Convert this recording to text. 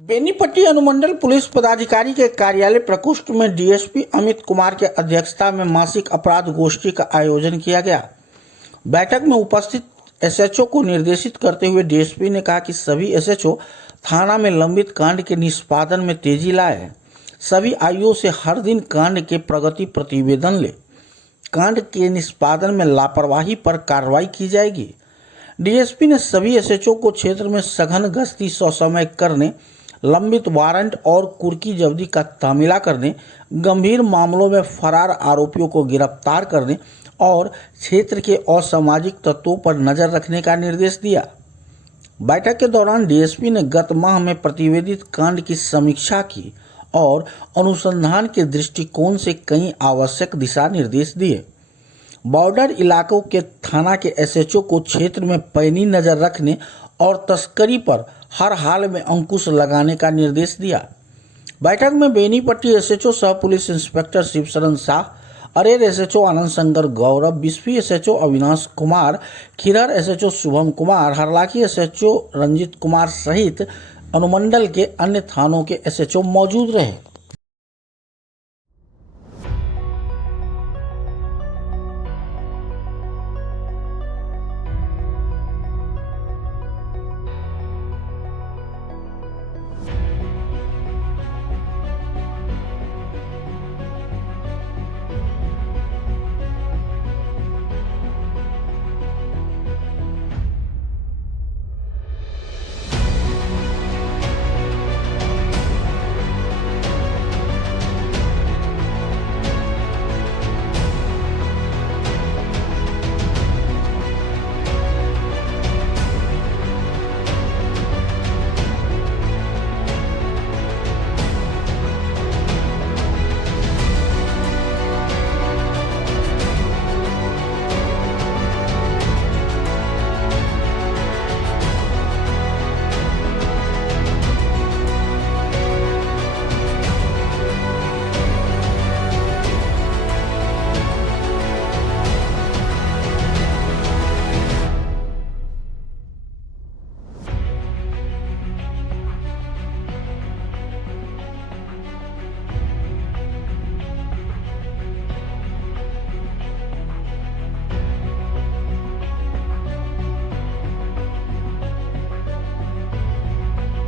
बेनीपट्टी अनुमंडल पुलिस पदाधिकारी के कार्यालय प्रकोष्ठ में डीएसपी अमित कुमार के अध्यक्षता में मासिक अपराध गोष्ठी का आयोजन किया गया। बैठक में उपस्थित एसएचओ को निर्देशित करते हुए डीएसपी ने कहा कि सभी एसएचओ थाना में लंबित कांड के निष्पादन में तेजी लाए। सभी आईओ से हर दिन कांड के प्रगति प्रतिवेदन ले। कांड के निष्पादन में लापरवाही पर कार्रवाई की जाएगी। डीएसपी ने सभी एसएचओ को क्षेत्र में सघन गश्ती ससमय करने, लंबित वारंट और कुर्की जब्ती का तामीला करने, गंभीर मामलों में फरार आरोपियों को गिरफ्तार करने और क्षेत्र के असामाजिक तत्वों पर नजर रखने का निर्देश दिया। बैठक के दौरान डीएसपी ने गत माह में प्रतिवेदित कांड की समीक्षा की और अनुसंधान के दृष्टिकोण से कई आवश्यक दिशा निर्देश दिए। बॉर्डर इलाकों के थाना के एसएचओ को क्षेत्र में पैनी नजर रखने और तस्करी पर हर हाल में अंकुश लगाने का निर्देश दिया। बैठक में बेनीपट्टी एसएचओ सह police inspector Shivsharan Shah, Arer SHO Anand Shankar Gaurav, Bisfi SHO Avinash Kumar, Khirhar SHO Shubham Kumar, Harlakhi SHO Ranjit Kumar सहित अनुमंडल के अन्य थानों के एसएचओ मौजूद रहे।